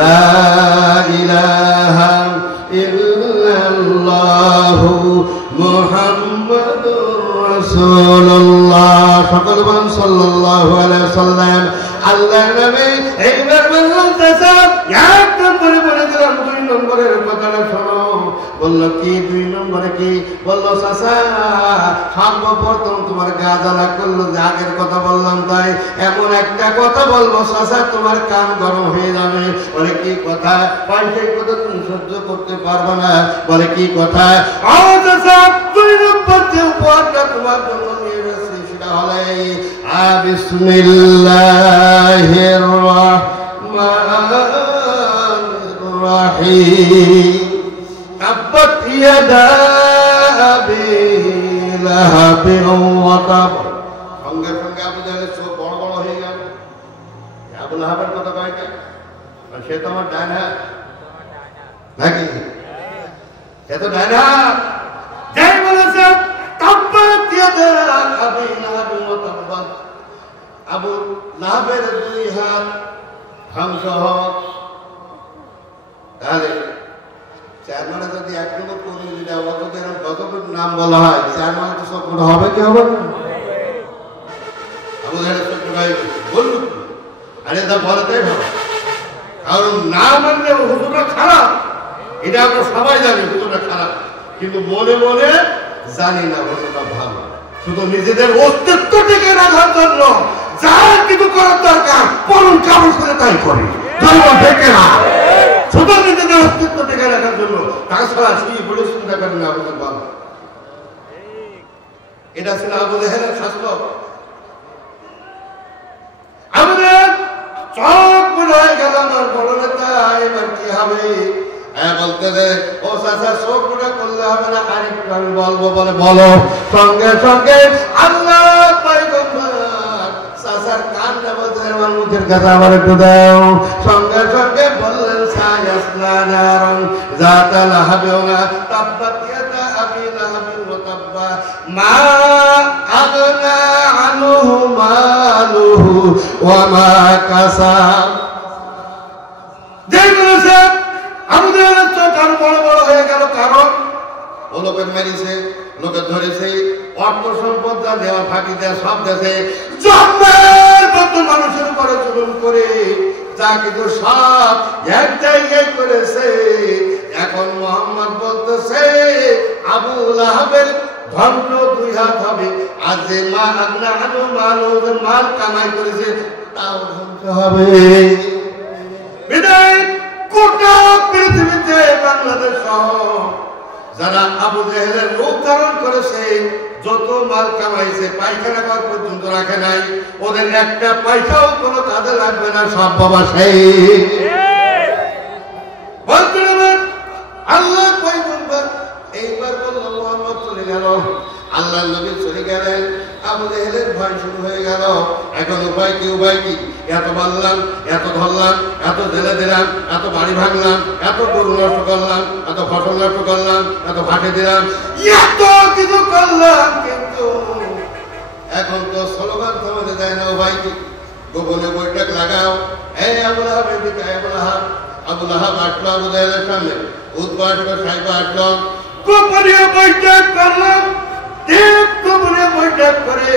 লা ইলাহা ইল্লাল্লাহু মুহাম্মাদুর রাসূলুল্লাহ। সকল বলেন সাল্লাল্লাহু আলাইহি ওয়াসাল্লাম। আল্লাহর নামে একবার বললাম চাচা, এক নম্বরে বলে দিলাম, 2 নম্বরের কথাটা শোনো। বলল কি 2 নম্বরে কি? বলল চাচা সর্বপ্রথম তোমার গা জ্বালা করলো, যে আগের কথা বললাম তাই, এমন একটা কথা বলবো চাচা তোমার কান গরম হয়ে যাবে। বলে কি কথা? সেই কথা তুমি সহ্য করতে পারবে না। বলে কি কথা? ও চাচা 2 নম্বর যে উপহারটা তোমার জন্য নিয়ে এসেছি সেটা হলে বিসমিল্লাহির রাহমানির রাহিম তাব্বাত ইয়াদা আবি লাহাবিন ওয়া তাব। সঙ্গে সঙ্গে আবু জাহেলের চোখ বড় বড় হয়ে গেল। আবু লাহাবের কথা কয় কেন? সে তো আমার ডান হাত নাকি? সে তো ডান হাত। যাই বলেছে তাব্বাত ইয়াদা আবি লাহাবিন ওয়া তাব, আবু লাহাবের 2 হাত ধ্বংস হোক। তাহলে চার মানে যদি এক নম্বর করি, যদি যতটুকু নাম বলা হয়, 4 মানে তো সব হবে কি হবে না? আবু জাহেলের চোখ বলল আরে তা বলতেই ভালো, কারণ না মানলে হুজুরটা খারাপ, এটা আমরা সবাই জানি হুজুরটা খারাপ, কিন্তু মনে মনে জানি না হুজুরটা ভালো। শুধু নিজেদের অস্তিত্ব টিকে রাখার জন্য যা কিছু করার দরকার পরম কাবুল করে তাই করি, দেখে না শুধু নিজেদের অস্তিত্ব টিকে রাখার জন্য। তাছাড়া সেই বলে চিন্তা করেন না হুজুর ভালো। এটা ছিল আবু জাহেলের শাস্ত্র। আমাদের চোখ বড় হয়ে গেল, আমার বড় নেতা এবার কি হবে? বলতে দে ও চাচা চোখ বড় করলে হবে না, আরেকটু আমি বলবো। বলে বলো। সঙ্গে সঙ্গে আল্লাহ পয়গম্বর চাচার কানটা বলতে আমার মুখের কাছে আমার একটু দাও। সঙ্গে সঙ্গে বললেন সায়াসলা নারন যাতা লাহাবিনা তাব্বাত ইয়াদা আবি লাহাবিন ওয়া তাব্বা মা আগনা আনহু মালুহু ওয়া মা কাসাব। দেখলেন আমাদের চোখ আরো বড় বড় হয়ে গেল, কারণ ও লোকের মেরেছে, লোকের ধরেছে, অর্থ সম্পদ দেওয়া ফাঁকি দেওয়া সব দেশে জন্মের মতো মানুষের উপরে জুলুম করে যা কিছু সব এক জায়গায় করেছে। এখন মোহাম্মদ বলতেছে আবু লাহাবের ধ্বংস 2 হাত হবে, আর যে মা আগনা আনু মাল কামাই করেছে তাও ধ্বংস হবে। বিদায় গোটা পৃথিবীতে বাংলাদেশ সহ যারা আবু জাহেলের রূপ ধারণ করেছে, যত মাল কামাইছে পায়খানা ঘর পর্যন্ত রাখে নাই, ওদের একটা পয়সাও কোনো কাজে লাগবে না, সব বাবা সেই আল্লাহ পয়গম্বর। এইবার বলল মুহাম্মদ চলে গেল, আল্লাহ নবী চলে গেলেন, আবু জাহেলের ভয় শুরু হয়ে গেল। এখন উপায় কি? উপায় কি? এত মারলাম, এত ধরলাম, এত জেলে দিলাম, এত বাড়ি ভাঙলাম, এত গরু নষ্ট করলাম, এত ফসল নষ্ট করলাম, এত ভাটে দিলাম, এত কিছু করলাম, কিন্তু এখন তো স্লোগান থামাতে দেয় না। উপায় কি? গোপনে বৈঠক লাগাও। এই আবু লাহাব এদিকে, আবু লাহাব। আবু লাহাব আসলো আবু জাহেলের সামনে, উৎপা আসলো, সাইবা আসলো, গোপনে বৈঠক করলাম। গোপনে বৈঠক করে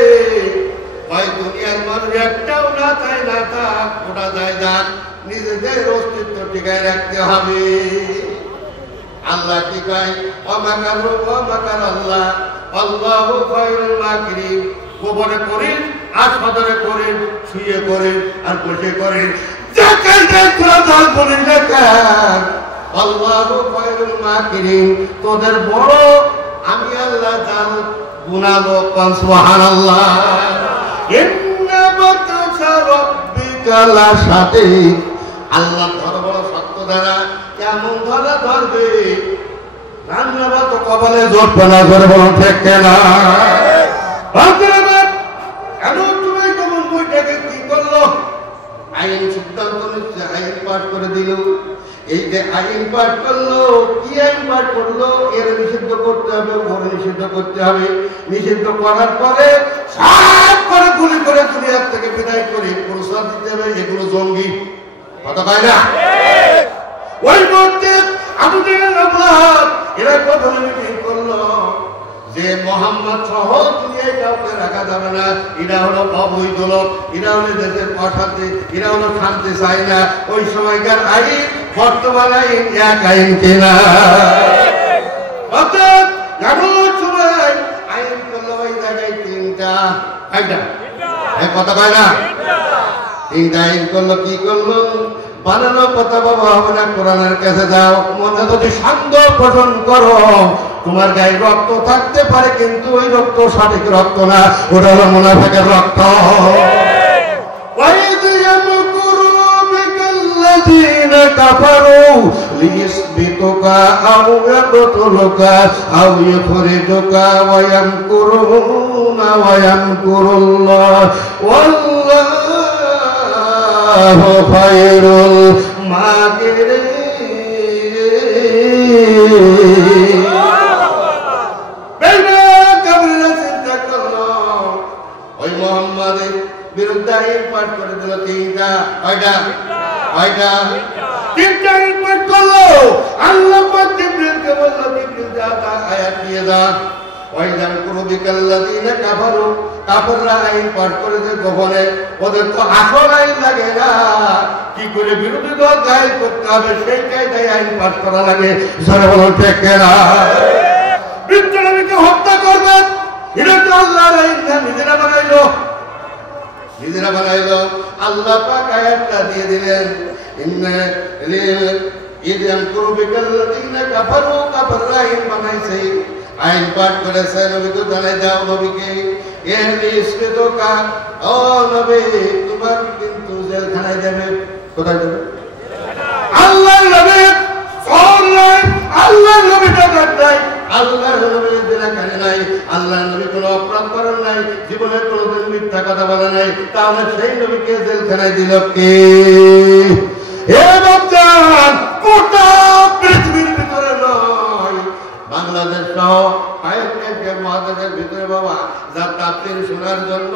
ভাই দুনিয়ার মানুষ একটাও না চাই না থাক, ওটা যায় যাক, নিজেদের অস্তিত্ব টিকায় রাখতে হবে। আল্লাহ টিকায় অমাকার আল্লাহ, আল্লাহু খায়রুল মাকিরিন। গোপনে করেন আর সদরে করেন, শুয়ে করেন আর বসে করেন, আল্লাহু খায়রুল মাকিরিন। তোদের বড় আমি আল্লাহ জানো গুনালো। সুবহানাল্লাহ। ইন্না বাতাসা রাব্বিকা লাশাদীদ। আল্লাহ ধর বড় শক্ত দ্বারা, কেমন ধরা ধরবে রান্নাবা তো কপালে জোটবে না, ধরে বলো ঠিক কেনা? এমন তুমি কেমন বইটাকে কি করলো? আইন সিদ্ধান্ত নিচ্ছে, আইন পাঠ করে দিল। এই যে আইন পাঠ করলো, কি আইন পাঠ করলো? এর নিষিদ্ধ করতে হবে, ওর নিষিদ্ধ করতে হবে। নিষিদ্ধ করার পরে সব করে গুলি করে দুনিয়ার থেকে বিদায় করে প্রস্তাব দিতে হবে, এগুলো জঙ্গি। কথা পায় না? মুহূর্তে আবু জেহেল আবু লাহাব এরা প্রথমে মিটিং করলো যে মোহাম্মদ সহ দুনিয়ায় কাউকে রাখা যাবে না, এরা হলো অবৈধ লোক, এরা হলো দেশের অশান্তি, এরা হলো শান্তি চাই না। ওই সময়কার আইন বর্তমান আইন এক আইন কিনা, অর্থাৎ এমন সময় আইন করলো ওই জায়গায় তিনটা কথা কয় না, তিনটা আইন করলো। কি করলো? বানানো কথা বাবা হবে না, কোরআনের কাছে যাও, মনে যদি সন্দেহ পোষণ করো তোমার গায়ে রক্ত থাকতে পারে কিন্তু ওই রক্ত সঠিক রক্ত না, ওটা হলো মুনাফিকের রক্ত। الذين كفروا ليثبتوك أو يقتلوك أو يخرجوك ويمكرون ويمكر الله والله خير الماكرين। ওই মুহাম্মাদের বিরুদ্ধে আইন পাঠ করে দিল তিনটা, তিনটা আইন পাঠ করলো। আল্লাহ পাক জিবরিলকে বলল, জিবরিল যা আয়াত দিয়ে যা। ওয়াইদাম কুরবিকাল্লাযিনা কাফারু, কাফেররা আইন পাঠ করেছে গোপনে, ওদের তো আসল আইন লাগে না, কি করে বিরোধী দল গায়েল করতে হবে সেই কায়দায় আইন পাঠ করা লাগে। জোরে বলো ঠিক কিনা? বিদ্রোহীকে হত্যা করবে, এটা তো আল্লাহর আইন না, নিজেরা বানাইলো, নিজেরা বানাইলো। আল্লাহ পাক আয়াতটা দিয়ে দিলেন, ইদাম কুরবিকাল্লাযিনা কাফারু, কাফেররা আইন বানাইছে, আইন পাঠ করেছে। নবীকে জানাই দাও, নবীকে ইসবিতুকা, ও নবী তোমার কিন্তু জেলখানায় যাবে। কোথায় যাবে? আল্লাহর নবী আল্লাহর নবী নাই, আল্লাহর নবীর জেলখানায় নাই, আল্লাহর নবী কোনো অপরাধ করেন নাই, জীবনে কোনোদিন মিথ্যা কথা বলে নাই, তাহলে সেই নবীকে জেলখানায় দিল কে? এ বাচ্চান, গোটা পৃথিবীর ভিতরে নয়, বাংলাদেশ সহ মহাদেশের ভিতরে বাবা, যার তাফসীর শোনার জন্য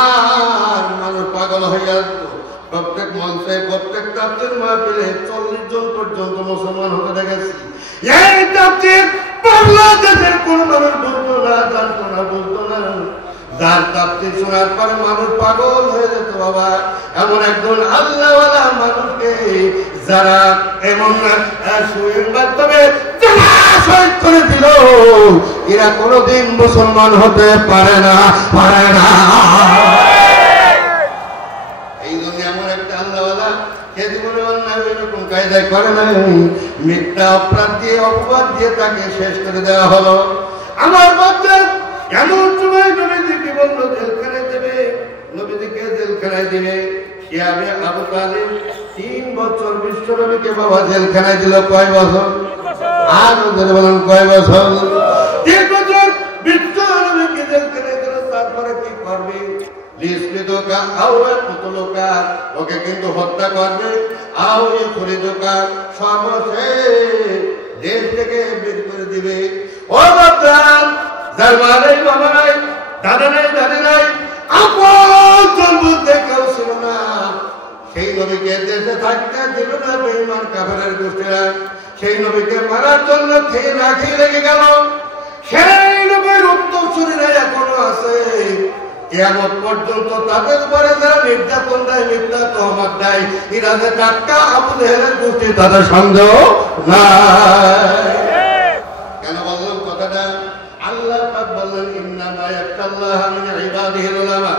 আর মানুষ পাগল হয়ে আসতো। প্রত্যেক মঞ্চে প্রত্যেক তাফসীর মাহফিলে 40 জন পর্যন্ত মুসলমান হতে দেখেছি। এই তাফসীর বাংলাদেশের কোন মানুষ বলতো না, জানতো না, বলতো না। যার তাফসীর শোনার পরে মানুষ পাগল হয়ে যেত বাবা। এমন একজন আল্লাহওয়ালা মানুষকে যারা এমন সুয়ের মাধ্যমে শহীদ করে দিল, এরা কোনদিন মুসলমান হতে পারে না, পারে না। এই জন্য এমন একটা আল্লাহওয়ালা সে জীবনে অন্যায় এরকম কায়দায় করে নাই, মিথ্যা অপরাধ দিয়ে অপবাদ দিয়ে তাকে শেষ করে দেওয়া হলো। আমার বাচ্চা এমন সময় নবীজিকে বললো জেলখানায় দেবে, নবীজিকে জেলখানায় দিবে। আবু তালিব 3 বছর বিশ্ব নবীকে বাবা জেলখানায় দিল। কয় বছর? আর ওদের বলেন কয় বছর? 3 বছর বিশ্ব নবীকে জেলখানায় দিল। তারপরে কি করবে? লিসবিদুকা আও ইয়াকতুলুকা, ওকে কিন্তু হত্যা করবে। আও ইখরিজুকা, সর্বশেষ দেশ থেকে বের করে দিবে। ও বাচ্চান, যার মা নাই, বাবা নাই, দাদা নাই, দাদি নাই, আপন বলতে কেউ ছিল না, সেই নবীকে দেশে থাকতে দিল না বেঈমান কাফেরের গোষ্ঠীরা। সেই নবীকে মারার জন্য খেয়ে না খেয়ে লেগে গেল। সেই নবীর উত্তরসূরিরা এখনো আছে। কিয়ামত পর্যন্ত তাদের উপরে যারা নির্যাতন দেয়, মিথ্যা তহমত দেয়, এরা যে টাটকা আবু জেহেলের গোষ্ঠী, তাদের সন্দেহ নাই। কেন বললাম কথাটা? আল্লাহ পাক বললেন, ইন্নামা ইয়াখশাল্লাহা মিন ইবাদিহিল উলামা।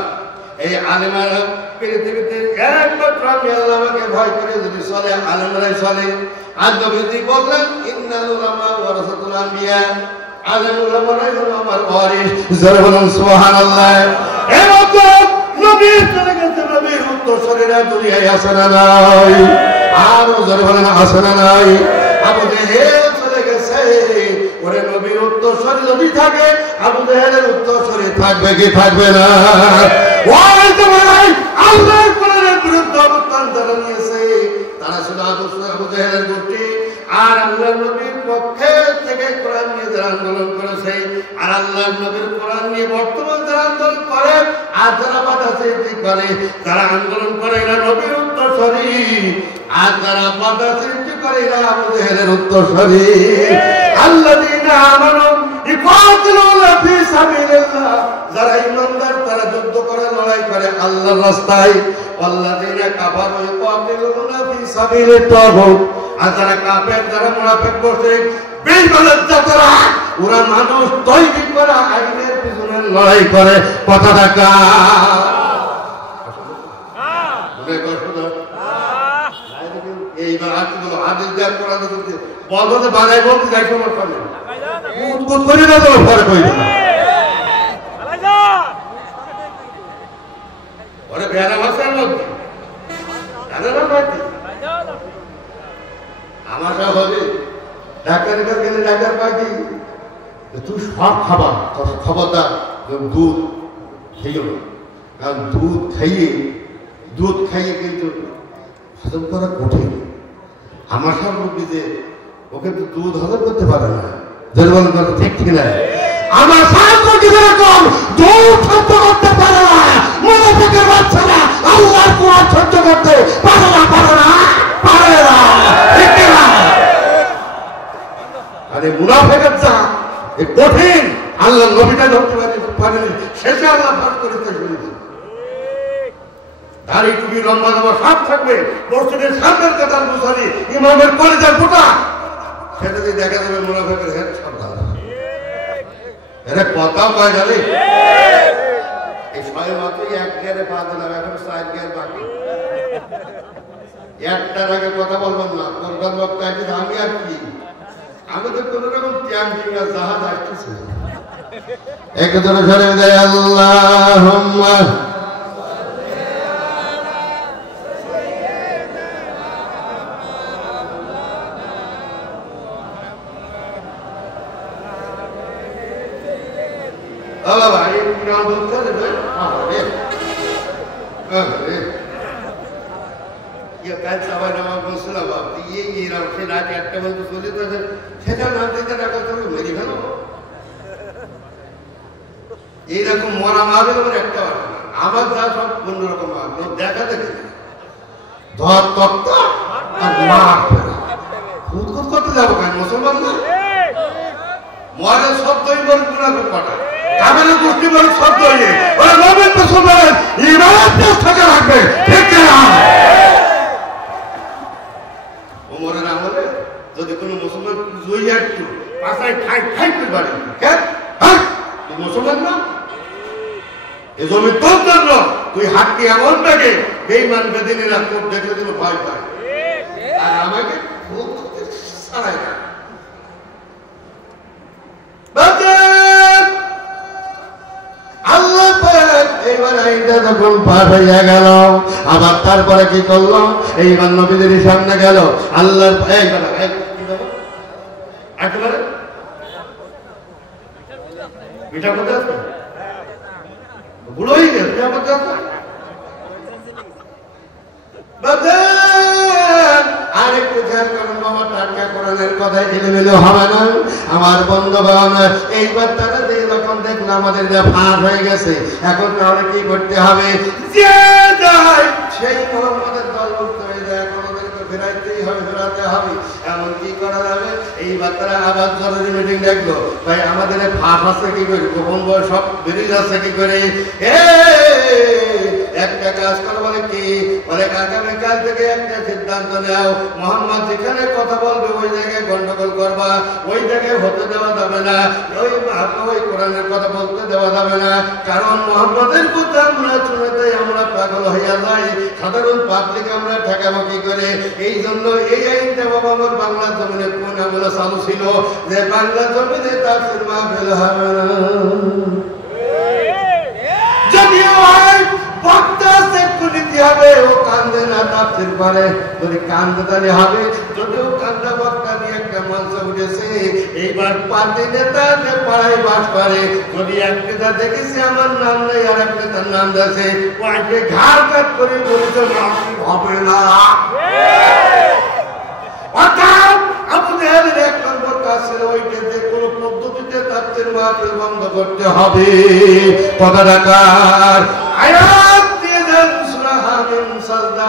এই আলেমরা পৃথিবীতে একমাত্র আমি আল্লাহকে ভয় করে যদি চলে, আলেমরাই চলে। আর নবীজি বললেন, ইন্নাল উলামা ওয়ারাসাতুল আম্বিয়া, আলেম উলামারাই হলো আমার ওয়ারিস। জোরে বলুন সুবহানাল্লাহ। এরকম নবী চলে গেছে, নবীর উত্তরসূরিরা দুনিয়ায় আছে না নাই? আরো জোরে বলেন আছে না নাই? আবু জেহেল চলে গেছে, ওরে নবীর উত্তরসূরি যদি থাকে, আবু জেহেলের উত্তরসূরি থাকবে কি থাকবে না? ওই জমানায় আল্লাহর কোরআনের বিরুদ্ধে অবস্থান যারা নিয়েছে, তারা ছিল আবু জেহেলের গোষ্ঠী। আর আল্লাহর নবীর পক্ষে থেকে কোরআন নিয়ে যারা আন্দোলন করেছে, আর আল্লাহর নবীর কোরআন নিয়ে বর্তমান যারা আন্দোলন করে, আর যারা বাধা সৃষ্টি করে, যারা আন্দোলন করে, এরা নবীর উত্তরসূরি। আর যারা বাধা সৃষ্টি করে এরা আবু জেহেলের উত্তরসূরি। আল্লাযীনা আমানু ইকাতিলুনা ফি সাবিলিল্লাহ, যারা ঈমানদার তারা যুদ্ধ করে লড়াই করে আল্লাহর রাস্তায়। ওয়াল্লাযীনা কাফারু ইকাতিলুনা ফি সাবিলিত তাগুত, আর যারা কাফের যারা মুনাফিক মুশরিক বেঈমানের জাতরা ওরা মানুষ তৈরি করা আইনের পিছনে লড়াই করে। কথাটা কার? এইবার আজগুলো আদেশ দেওয়ার পর বলতে বাড়াই বলতে যাই সমস্যা নেই, উৎপত করে না তো ফরক হয়ে যাবে। ওরে বেড়া ভাষার মধ্যে আমার সব হবে ডাক্তারের কাছে গেলে ডাক্তার পাখি তুই সব খাবার তবে খবরদার দুধ খেয়ে না, কারণ দুধ খাইয়ে কিন্তু হজম করা কঠিন। আমার সব রোগী যে ওকে তো দুধ হজম করতে পারে না, জনগণ কথা ঠিক ঠিক না। আমার সব রোগী যেরকম দুধ সহ্য করতে পারে না, মুনাফিকের বাচ্চারা আল্লাহর কোরআন সহ্য করতে পারে না। ঠিক না? আরে মুনাফিকের যা এ কঠিন, আল্লাহ নবীটা ধরতে পারেনি, শেষে আল্লাহ পাঠ করতে শুনেছি। দাড়ি টুপি লম্বা লম্বা সব থাকবে, মসজিদের সামনের কাতার মুসারি ইমামের কলেজের ফোটা, সেটা যদি দেখা যাবে মুনাফিকের হেড সাবধান। এরা কথাও কয় জানি এই ছয় মাত্রই এক গিয়ারে পা দিলাম, এখন 4 গিয়ার বাকি। একটার আগে কথা বলবেন না, প্রধান বক্তা একদিন আমি আর কি, আমি তো কোন রকম ক্যাম্পিংয়ের জাহাজ আসতেছি। একজনে ধরে দেয় আল্লাহুম্মা বাবা এই নাম বলতে হবে। কাল সবাই নামাজ বলছিলাম আপনি এইরাম সে রাত 1টা বলতে চলে তো সেটা নাম দিতে টাকা তুমি মেরে ফেলো। এইরকম মরা মারবে তোমার একটা আমার যা সব অন্যরকম দেখা দেখে ধর তত্ত্ব আর মার খুদ করতে যাবো কেন মুসলমান না? মরে শব্দই বলে গুণাগুণ পাঠা কামের গোষ্ঠী বলে শব্দ হয়ে ওরা নবীন মুসলমানের ইবাদত থেকে রাখবে। ঠিক না? ওমরের আমলে যদি কোনো মুসলমান জইয়া একটু পাশায় ঠাই করে বাড়ি কেন তুই মুসলমান না? এই জমি তোর জন্য তুই হাতটি এমন থাকে বেঈমান বেদিনীরা তোর দেখলে দিল ভয় পায়, আর আমাকে ছাড়াই না। আল্লাহ এইবার এইটা যখন পার হইয়া গেল আবার তারপরে কি করলো, এইবার নবীদের সামনে গেল আল্লাহর একেবারে পিঠা করতে আসবে বুড়ো হয়ে গেছে পিঠা করতে আসবে। আরেকটু খেয়াল করেন বাবা, টাটকা কোরআনের কথায় এলোমেলো হবে না আমার বন্ধুগণ। এইবার তারা যখন দেখলো আমাদের যা ফাঁস হয়ে গেছে, এখন তাহলে কি করতে হবে? যে যায় সেই মোহাম্মদের দল করতে হয়ে যায়, এখন ওদেরকে ফেরাইতেই হবে, ফেরাতে হবে। এমন কি করা যাবে? এইবার তারা আবার জরুরি মিটিং ডাকলো, ভাই আমাদের ফাঁস আছে কি করে, গোপন বয় সব বেরিয়ে যাচ্ছে কি করে, একটা কাজ করো বলে কি বলে আগামীকাল থেকে একটা সিদ্ধান্ত নাও, মোহাম্মদ যেখানে কথা বলবে ওই জায়গায় গন্ডগোল করবা, ওই জায়গায় হতে দেওয়া যাবে না, ওই কোরআনের কথা বলতে দেওয়া যাবে না, কারণ মোহাম্মদের কথা আমরা শুনেতে আমরা পাগল হইয়া যাই, সাধারণ পাবলিক আমরা ঠেকাবো কি করে। এই জন্য এই আইনটা বাবা আমার বাংলা জমিনে কোন আমলে চালু ছিল যে বাংলা জমিনে তাফসীর মাহফিল হবে না। যদিও বক্তা নিতে হবে ও কান্দে না তাফসীর করে, যদি কান্দে তাহলে হবে। যদিও কান্দা বক্তা নিয়ে একটা মঞ্চ উঠেছে, এইবার পার্টি নেতা যে পাড়ায় বাস করে, যদি এক নেতা দেখেছি আমার নাম নেই আর এক নেতার নাম আছে, ও আজকে ঘাড় কাট করে বলছে হবে না। অর্থাৎ আবু জেহেলের এক নম্বর কাজ ছিল ওইটা যে কোনো পদ্ধতিতে তাফসীর মাহফিল বন্ধ করতে হবে। কথা রাখার আয়াত দিয়ে দেন সূরা হামিম সাজদা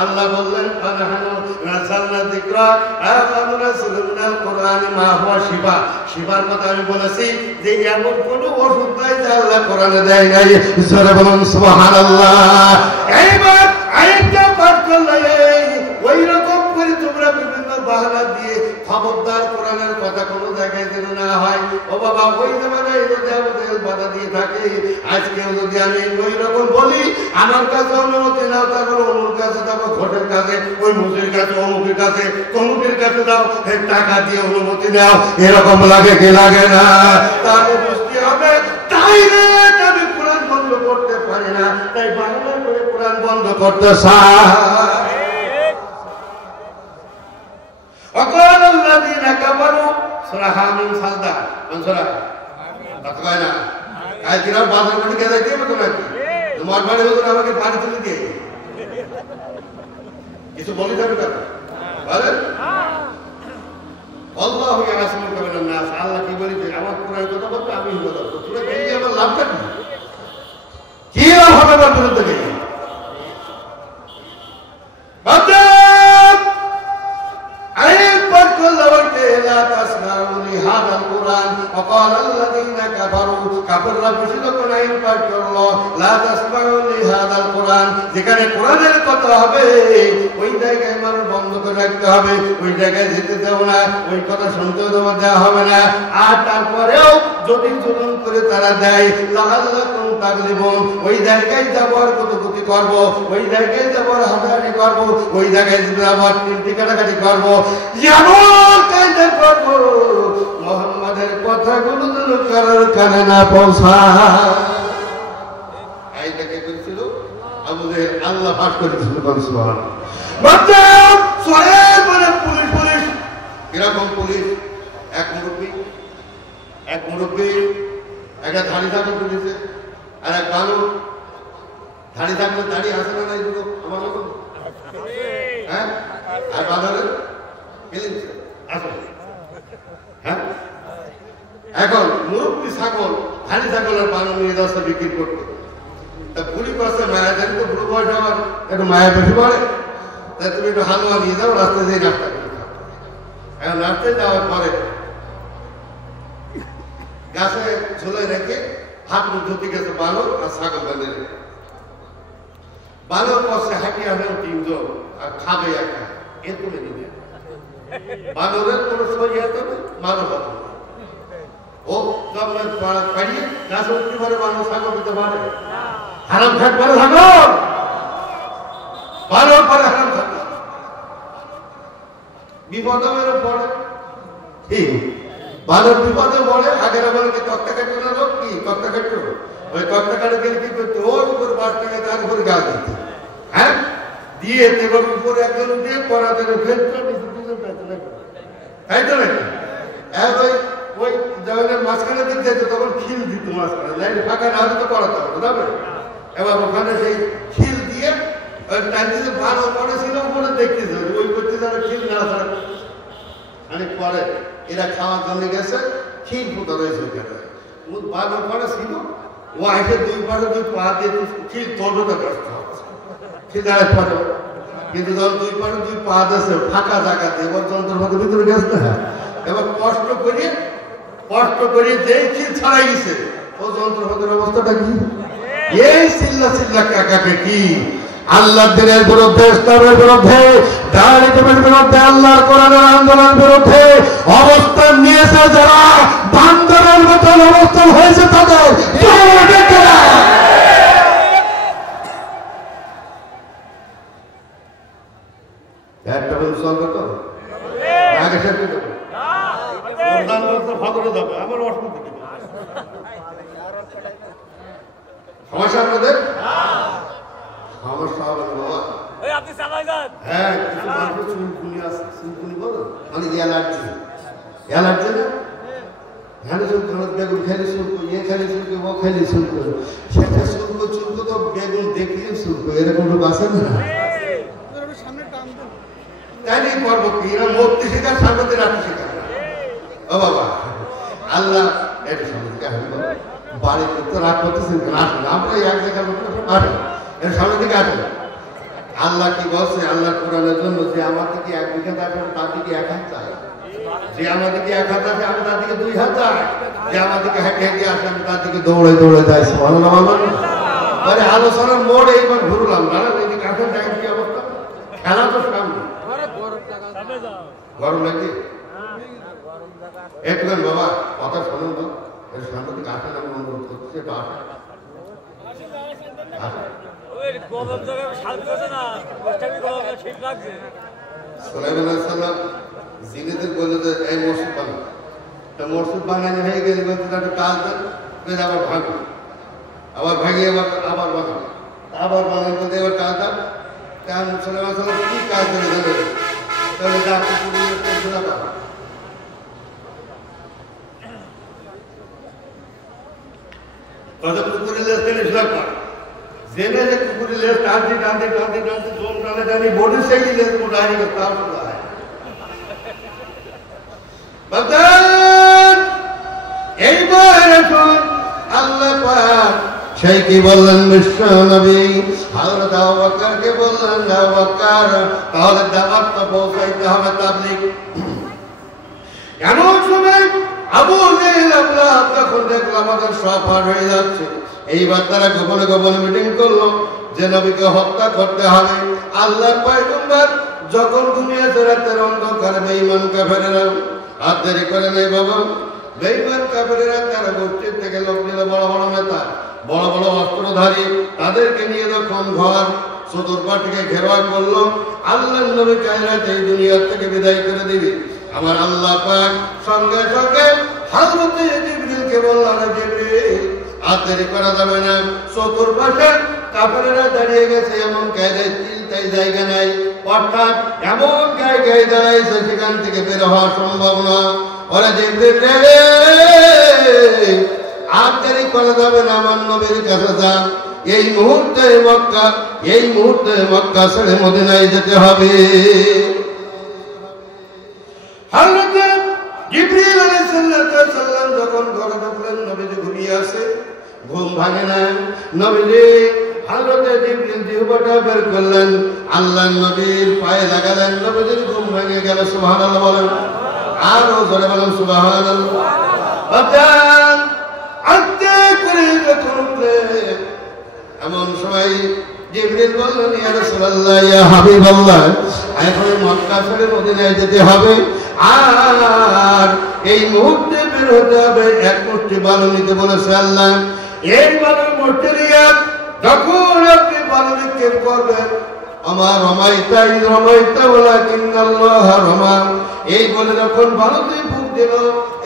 আল্লাহ বললেন ফানাহানু নাযালনা যিকরা আফানুনাসিলু মিনাল কুরআনি মা হুয়া শিফা। শিফার কথা আমি বলেছি যে এমন কোন ওষুধ নাই যা আল্লাহ কোরআনে দেয় নাই। জোরে বলুন সুবহানাল্লাহ। এইবার আয়াতটা পাঠ করলে ওই রকম করে তোমরা বিভিন্ন বাহানা দিয়ে খবরদার কোরআনের কথা কোনো জায়গায় যেন না হয়। ও বাবা ওই জামানায় যদি আমাদের বাধা দিয়ে থাকে, আজকেও যদি আমি ওই রকম বলি আমার কাছে অনুমতি নাও, তারপর অমুক কাছে, তারপর ঘটের কাছে, ওই মুসির কাছে, অমুকের কাছে, তমুকের কাছে দাও, টাকা দিয়ে অনুমতি নাও, এরকম লাগে কি লাগে না? তাহলে বুঝতে হবে ডাইরেক্ট আমি কোরআন বন্ধ করতে পারি না, তাই বাংলা করে কোরআন বন্ধ করতে চাই। وقال الذين كفروا سورة حاميم সাজদা কোন সূরা? কথা কয় না। কালকেরা বাজার করে গেলে কি হবে নাকি? তোমার বাড়ি বলতে আমাকে পানি তুলে দিয়ে কিছু বলি যাবে না বলেন। আল্লাহু ইয়াসমুকা মিনান নাস, আল্লাহ কি বলি আমার কোরআন কথা বলতে আমি বলবো, তোমরা গেলে আমার লাভটা কি? কি লাভ হবে আমার বিরুদ্ধে গেলে? وقال الذين كفروا كفروا بشدة عين فكروا لا تسمعوا لهذا القرآن যেখানে কোরআনের কথা হবে ওই জায়গায় মানুষ বন্ধ করে রাখতে হবে, ওই জায়গায় যেতে দেব না, ওই কথা শুনতে দেওয়া হবে না। আর তারপরেও যদি জুলুম করে তারা দেয় লাআল্লাকুম তাগলিবুন, ওই জায়গায় যাবার কতক্ষতি করব, ওই জায়গায় যাবার হাজারি করব, ওই জায়গায় যাবার তিনটি কাটাকাটি করব, এমন কায়দা করব মুহাম্মাদের কথাগুলো যেন কারোর কানে না পৌঁছায়। আয়াতটাকে করেছিল আবু জাহেল, আল্লাহ পাঠ করেছিল সুবহানাল্লাহ। বাচ্চাম সোহেল বলে পুলিশ পুলিশ এরকম পুলিশ এক মুরব্বী একটা ধাড়ি থাকলে পুলিশে, আর এক বানর ধাড়ি থাকলে দাড়ি আসে না নাই দুটো আমার মতো, হ্যাঁ, আর বানরের ফিলিংস আসে, হ্যাঁ। এখন মুরব্বী ছাগল ধাড়ি ছাগলের বানর নিয়ে যাচ্ছে বিক্রি করতে, তা বুড়ি করছে মায়া, জানি তো বুড়ো বয়সে আমার একটু মায়া বেশি পড়ে, তাই তুমি একটু হালুয়া নিয়ে যাও, রাস্তায় যেয়ে নাস্তা করে খাও। এখন রাস্তায় যাওয়ার পরে গাছে ঝুলে রেখে হাত মুখ ধুতে গেছে বানর আর ছাগল বেঁধে রেখে। বানর পথে হাঁটিয়ে আসেন তিনজন আর খাবে একা, এ তুলে নিবে। বানরের কোনো শরীর হবে মানব হবে, ও পাড়িয়ে গাছে উঠতে পারে, বানর ছাগল দিতে পারে, হারাম খাট পারে ছাগল, বানর পারে হারাম খাট, বিপদ পড়ে। ঠিক বানর বিপদে পড়ে, আগের বলে কি তক্তা কাটবে না লোক, কি তক্তা কাটবে, ওই তক্তা কাটে গেলে কি করতে, ওর উপর বাস থেকে তার উপরে গাছ দিতে, হ্যাঁ, দিয়ে এবার উপরে একজন দিয়ে পড়াতে ফেলতে, তাই তো নাকি? ওই জমিনের মাঝখানে দিতে যেত, তখন খিল দিত মাঝখানে, লাইন ফাঁকা না হলে তো পড়াতে হবে, বুঝবে? এবার ওখানে সেই খিল দিয়ে ওই টাইমে ভালো পড়েছিল উপরে দেখতেছে, ওই করতে যারা খিল না ছাড়া অনেক পরে এরা খাওয়ার জন্য গেছে, খিল ফুটা রয়েছে ওখানে, ভালো পড়েছিল, ও আসে দুই পাশে দুই পা দিয়ে খিল তোড়তে কষ্ট হচ্ছে, খিল দাঁড়ায় পড়ে, কিন্তু যখন দুই পাশে দুই পা দিয়েছে ফাঁকা জায়গাতে, এবার যন্ত্রপাতি ভিতরে গেছে না, এবার কষ্ট করে যেই খিল ছাড়াই গেছে, ও যন্ত্রপাতির অবস্থাটা কি? এই চিল্লা চিল্লা কাকাকে কি আল্লাহ দিনের বিরুদ্ধে, ইসলামের বিরুদ্ধে, দাওয়াতের বিরুদ্ধে, আল্লাহর কোরআনের আন্দোলনের বিরুদ্ধে অবস্থান নিয়েছে যারা, বান্দরের মতন অবস্থান হয়েছে তাদের একটা বলুন চলবে তো আগে সাথে আমার অসুবিধা সমস্যা আপনাদের সমস্যা হবে বাবা, হ্যাঁ, কিছু মানুষ চুলকুনি আছে, চুলকুনি বলো মানে অ্যালার্জি না, হ্যাঁ, বেগুন খেলে শুল্ক, ইয়ে খেলে শুল্ক, ও খেলে শুল্ক, সেটা শুল্ক তো বেগুন দেখলে শুল্ক, এরকম লোক আছে না? তাই নিয়ে করবো কি, এরা মরতে শেখার সামনে রাখতে শেখা। ও বাবা, আল্লাহ এটা সামনে থেকে আসবে, বাড়িতে তো রাগ করতেছেন, আসেন, আমরা এক জায়গার মতো আসেন, এর সামনে থেকে আসেন, আল্লাহ কি বলছে? আল্লাহ কোরআনের জন্য যে আমার দিকে 1 বিঘা থাকে তার দিকে 1 হাত চাই, যে আমার দিকে 1 হাত আছে আমি তার দিকে 2 হাত চাই, যে আমার দিকে হেঁটে হেঁটে আসে আমি তার দিকে দৌড়ে দৌড়ে যাই। সুবহানাল্লাহ। মানে আলোচনার মোড় এইবার ঘুরলাম, জানেন এই যে কাঠের জায়গার কি অবস্থা, খেলা তো সামনে। গরম লাগে একটুখান বাবা কথা শোনেন তো, এর সামনে থেকে আসেন, আমি অনুরোধ করছি একটু আসেন। সুলাইমান আলাইহিস সালাম জিনেদের বলে যে এই মসজিদ বানাও, তো মসজিদ বানানো হয়ে গেলে বলতে একটা কাজ দেন, আবার ভাঙো, আবার ভাঙিয়ে আবার বানাও, আবার বানানো বলতে এবার কাজ দেন। কারণ সুলাইমান আলাইহিস সালাম কি কাজ করে দেবে? তাহলে যা কত কুকুরের লেজ টেনে ঝুলা কর, জেনে যে কুকুরের লেজ টানতে টানতে টানতে টানতে জোন টানে টানি বডি সেই লেজ মোটা হয়ে গেছে, তার শুরু হয়। এইবার এখন আল্লাহ পাক সেই কি বললেন বিশ্ব নবী হযরত আবু বকরকে বললেন, আবু বকর তাহলে দাওয়াতটা পৌঁছাইতে হবে, তাবলীগ। এমন সময় আবু জেহেল আবলাহ যখন দেখলো আমাদের সব পার হয়ে যাচ্ছে, এইবার তারা গোপনে গোপনে মিটিং করলো যে নবীকে হত্যা করতে হবে। আল্লাহর পয়গম্বর যখন ঘুমিয়েছে রাতের অন্ধকারে বেঈমান কাফেরেরা আর দেরি করে নেই বাবা, বেঈমান কাফেরেরা তারা গোষ্ঠীর থেকে লোক নিল, বড় বড় নেতা, বড় বড় অস্ত্রধারী, তাদেরকে নিয়ে যখন ঘর চতুর্পাশ থেকে ঘেরাও করলো, আল্লাহর নবী কায়নাত এই দুনিয়া থেকে বিদায় করে দিবে। আমার আল্লাহ পাক সঙ্গে সঙ্গে হযরত জিবরিলকে বললেন, জিবরিল আর দেরি করা যাবে না, চতুর্পাশে কাফেরেরা দাঁড়িয়ে গেছে, এমন কায়দায় তিলটাই জায়গা নাই, অর্থাৎ এমন জায়গায় দাঁড়াইছে সেখান থেকে বের হওয়া সম্ভব না। ওরা জিবরিল রে আর দেরি করা যাবে না, আমার নবীর কাছে যা, এই মুহূর্তে মক্কা ছেড়ে মদিনায় যেতে হবে। হযরত জিবরিল আলাইহিস সালাম যখন ঘরে ঢুকলেন, নবীজি ঘুমিয়ে আছে, ঘুম ভাঙে না। নবীজি হযরত জিবরিল জিহ্বাটা বের করলেন, আল্লাহর নবীর পায়ে লাগালেন, নবীজির ঘুম ভেঙে গেল। সুবহানাল্লাহ বলেন, আরো জোরে বলেন সুবহানাল্লাহ। বাজান আস্তে করে যখন উঠলেন, এমন সময় জিবরিল বললেন, ইয়া রাসূলুল্লাহ, ইয়া হাবিবাল্লাহ, এখন মক্কা ছেড়ে মদিনায় যেতে হবে, আর এই মুহূর্তে বের হতে হবে। এক মুষ্টি বালু নিতে বলেছে আল্লাহ। এই বালু মুষ্টি নিয়ে যখন আপনি বালু নিক্ষেপ করবেন, আমার রমাইতা ওয়ালাকিন্নাল্লাহ রমা, এই বলে যখন বালুতে ফুঁক দিল,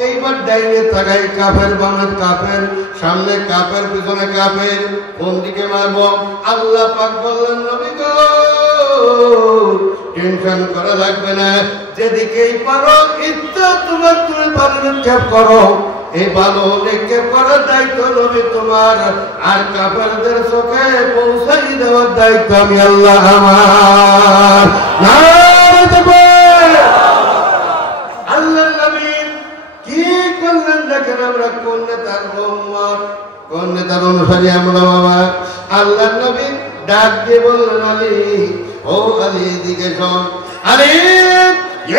এইবার ডাইনে তাকাই কাফের, বামে কাফের, সামনে কাফের, পিছনে কাফের, কোন দিকে মারব? আল্লাহ পাক বললেন, নবী গো টেনশন করা লাগবে না, যেদিকেই পারো ইচ্ছা তোমার তুমি বালু নিক্ষেপ করো, এই বালু নিক্ষেপ করার দায়িত্ব নবী তোমার, আর কাফেরদের চোখে পৌঁছাই দেওয়ার দায়িত্ব আমি আল্লাহ আমার। আল্লাহ নবী কি করলেন দেখেন, আমরা কোন নেতার উম্মত, কোন নেতার অনুসারী আমরা বাবা। আল্লাহ নবী ডাক দিয়ে বললেন, আলী, ও আলী দিকে শোন, আলী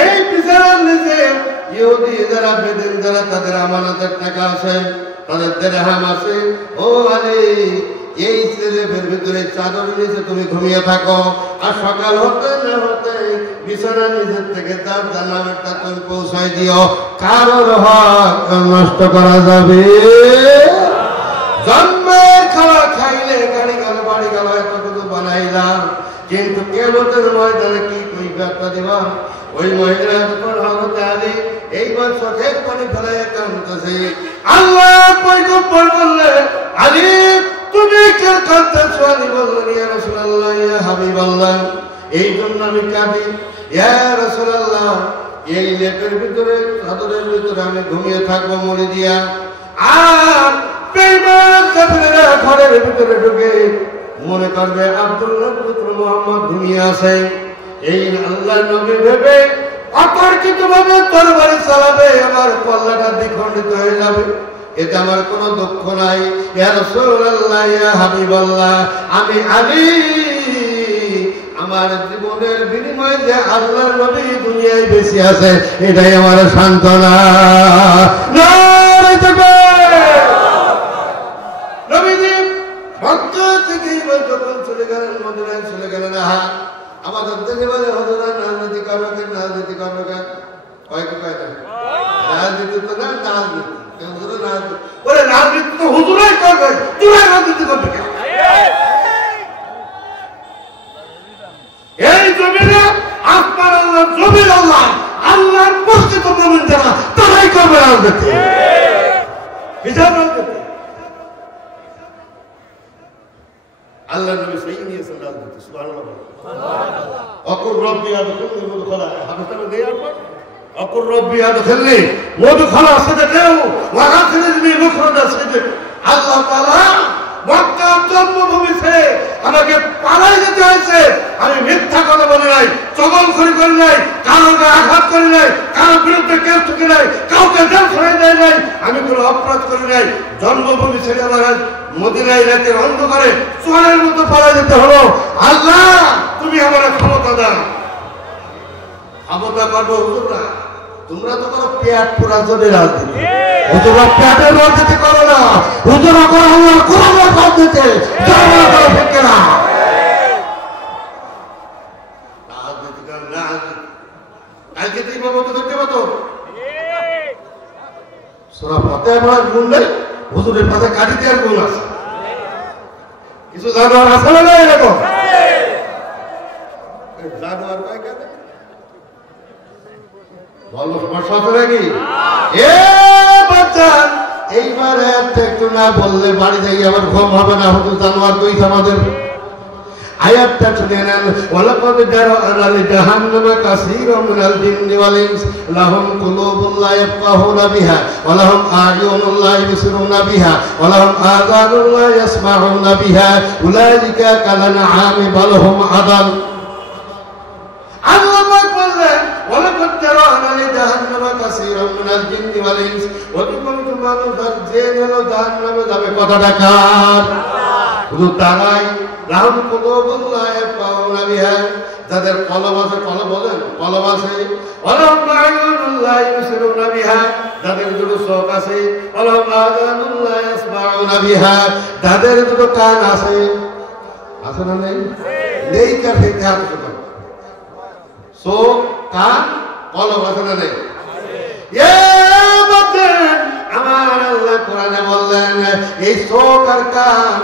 এই পিছনের নিচে ইহুদি যারা, বেদিন যারা, তাদের আমানতের টাকা আছে, তাদের দিরহাম আছে, ও আলী এই স্লেভের ভিতরে চাদর নিচে তুমি ঘুমিয়ে থাকো, আর সকাল হতে না হতে বিছানার নিচের থেকে তার জান্নাতের তুমি পৌঁছাই দিও, কারোর হক নষ্ট করা যাবে। জন্মের খাওয়া খাইলে গাড়ি গেল, বাড়ি গেল, এত কিছু বানাইলাম, কিন্তু কিয়ামতের ময়দানে কি কৈফিয়তটা দিবা? ওই মহিলা যখন হযরত আলী এইবার চোখের পানি ফেলাইয়া কাঁদতেছে, আল্লাহ পয়গম্বর বললেন, আলী তুমি কেন কাঁদতেছো? আলী বললেন, ইয়া রাসূলুল্লাহ, ইয়া হাবিবাল্লাহ, এই জন্য আমি কাঁদি, ইয়া রাসূলুল্লাহ, এই লেপের ভিতরে, চাদরের ভিতরে আমি ঘুমিয়ে থাকবো মরে দিয়া, আর বেঈমান কাফেররা ঘরের ভিতরে ঢুকে মনে করবে আব্দুল্লাহ পুত্র মুহাম্মদ ঘুমিয়ে আছে। এই আল্লাহ নবী ভেবে অতর্কিত ভাবে তরবারি চালাবে, আমার কল্লাটা দ্বিখণ্ডিত হয়ে যাবে, এতে আমার কোনো দুঃখ নাই। ইয়া রাসূলুল্লাহ, ইয়া হাবিবাল্লাহ, আমি আলী আমার জীবনের বিনিময়ে যে আল্লাহর নবী দুনিয়ায় বেঁচে আছে, এটাই আমার সান্ত্বনা। নবীজি মক্কা থেকে যখন চলে গেলেন, মদিনায় চলে গেলেন, আমাদের দেশে বলে হুজুরা রাজনীতি করবে কেন, রাজনীতি করবে কেন, কয়েক কয় না রাজনীতি তো না, রাজনীতি তো হুজুরাই করবে, তোরা রাজনীতি করবে কেন? এই জমিনে আপনার আল্লাহ, জমির আল্লাহ, আল্লাহর প্রকৃত মুমিন যারা, তারাই করবে রাজনীতি। আল্লাহ নবী সেই নিয়েছেন রাজনীতি। সুবহানাল্লাহ। অকুর রব্বি আদখিলনি মুদখালা, হাদিসটা দেয়ার পর অকুর রব্বি আদখিলনি মুদখালা সিদকিন ওয়া আখরিজনি মুখরাজা সিদক। আল্লাহ তাআলা মক্কার জন্মভূমি ছেড়ে আমাকে পালাই যেতে হয়েছে। আমি মিথ্যা কথা বলি নাই, চগলখড়ি করি নাই, কারোকে আঘাত করি নাই, কারোর বিরুদ্ধে কেস ঠুকি নাই, কাউকে জেল ছড়াই দেয় নাই, আমি কোনো অপরাধ করি নাই। জন্মভূমি ছেড়ে আমার মদিনায় রাতের অন্ধকারে চোরের মতো পালাই যেতে হলো। আল্লাহ তুমি আমার ক্ষমতা দাও। ক্ষমতা পারবো হুজুররা, তোমরা তো করো পেট পুরাজনের রাজনীতি, হুজুরা পেটের রাজনীতি করো না, হুজুরা করো আল্লাহর কোরআনের রাজনীতি। রাজনীতি কর না, কালকে তুই বাবু তো দেখতে পাতো সূরা ফাতিহা পড়ার গুণ নেই, হুজুরের পাশে কাটি দেওয়ার গুণ আছে। কিছু জানোয়ার আছে না এরকম জানোয়ার কয় কেন বলো, সমস্যা আছে নাকি? এ বাচ্চা এইবার একটু না বললে বাড়ি যাই আবার ঘুম হবে না। হুজুর জানোয়ার কইছে আমাদের। আয়াতটা শুনে নেন। ওয়ালাকাদ জারা'না লিজাহান্নামা কাসীরাম মিনাল জিন্নি ওয়াল ইনস লাহুম কুলুবুন লা ইয়াফকাহুনা বিহা ওয়া লাহুম আ'য়ুনুন লা ইবসিরুনা বিহা ওয়া লাহুম আযানুন লা ইয়াসমা'উনা বিহা উলাইকা কালানআমি বাল হুম আদাল। আল্লাহ পাক বলেন ওয়ালাকাদ জারা'না লিজাহান্নামা কাসীরাম মিনাল জিন্নি ওয়াল ইনস, অধিকাংশ মানুষ আর জিন হলো জাহান্নামে যাবে। কথাটা কার? শুধু তারাই লাহুম কুলুবুন লা ইয়াফকাহুনা বিহা, যাদের কলব আছে, কলব বলেন কলব আছে, ওয়া লাহুম আ'য়ুনুন লা ইবসিরুনা বিহা, যাদের দুটো চোখ আছে, ওয়া লাহুম আযানুন লা ইয়াসমা'উনা বিহা, যাদের দুটো কান আছে। আছে না নেই? নেই কার থেকে হাত শুনো, চোখ কান কলব আছে না নেই? এ বাতেন আমার আল্লাহ কোরআনে বললেন এই চোখ আর কান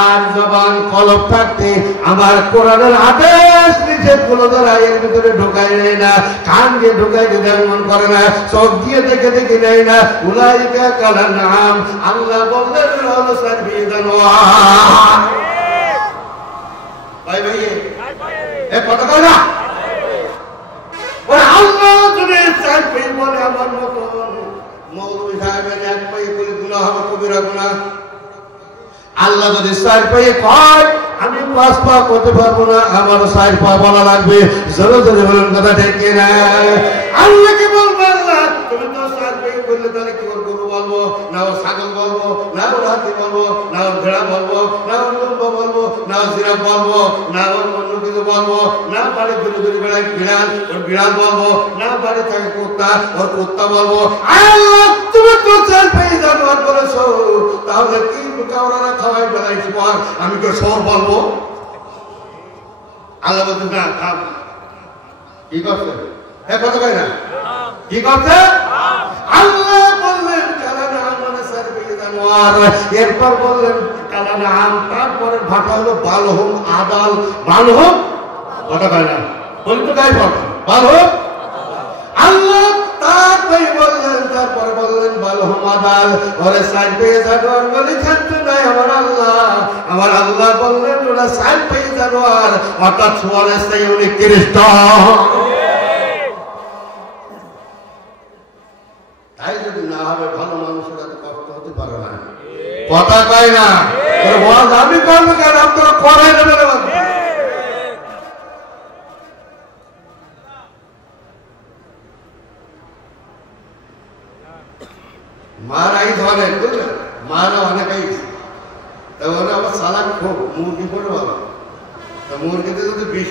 আর জবান কলব থাকতে আমার কোরআনের আদেশ নিষেধ গুলো দ্বারা এর ভিতরে ঢোকাই নেয় না, কান দিয়ে ঢোকাই দিতে মন করে না, চোখ দিয়ে দেখে দেখে নেয় না। উলাইকা কালানআম, আল্লাহ বললেন হলো সারবিয়ে জানোয়ার। ভাই ভাই এ কথা কয় না, ওরে আল্লাহ যদি চাই পেয়ে বলে আমার মতন মৌলভী সাহেবের এক পায়ে বলে গুনাহ হবে কবিরা গুনাহ। আল্লাহ যদি 4 পায়ে কয় আমি 5 পা করতে পারবো না, আমারও 4 পা বলা লাগবে। জোরে জোরে বলেন কথা ঠিক কিনা? আল্লাহকে বলবো আল্লাহ তুমি তো 4 পায়ে বললে তাহলে কি ওর গরু বলবো না, ওর ছাগল বলবো না, ওর হাতি বলবো না, ওর ভেড়া বলবো না, ওর লম্বা বলবো না, ওর জিরাফ বলবো না, ওর অন্য কিছু বলবো না, বাড়ি ঘুরে ঘুরে বেড়ায় বিড়াল, ওর বিড়াল বলবো না, বাড়ি থাকে কুত্তা, ওর কুত্তা বলবো। আল্লাহ তুমি তো 4 পায়ে জানোয়ার বলেছো, তাহলে কি কাউরারা খাওয়াই বেড়াইছি পর আমি তো সর বলবো? আল্লাহ বলতে না থাম। কি করছে? হ্যাঁ কথা কয় না, কি করছে? আল্লাহ বললেন কালানআম মানে 4 পায়ে জানোয়ার, এরপর বললেন কালানআম, তারপরে ভাষা হলো বালহুম আদাল। বালহুম কথা কয় না, বলি তো গাই বল বালহুম। আল্লাহ তারপরে বললেন, তারপরে বললেন বালহুম আদাল। ওরে 4 পায়ে জানোয়ার বলি খাদ্য নাই আমার আল্লাহ। আমার আল্লাহ বললেন ওরা 4 পায়ে জানোয়ার, অর্থাৎ সোয়ারের সেই উনি খ্রিস্ট। তাই যদি না হবে ভালো মানুষের এত কষ্ট হতে পারে না। কথা কয় না, আমি করবো কেন, আপনারা করাই নেবেন। মারাই ধরে বুঝলেন, মারা অনেকেই ওরা আবার সালাদ খুব মুরগি করে ভালো, মুরগিতে যদি 20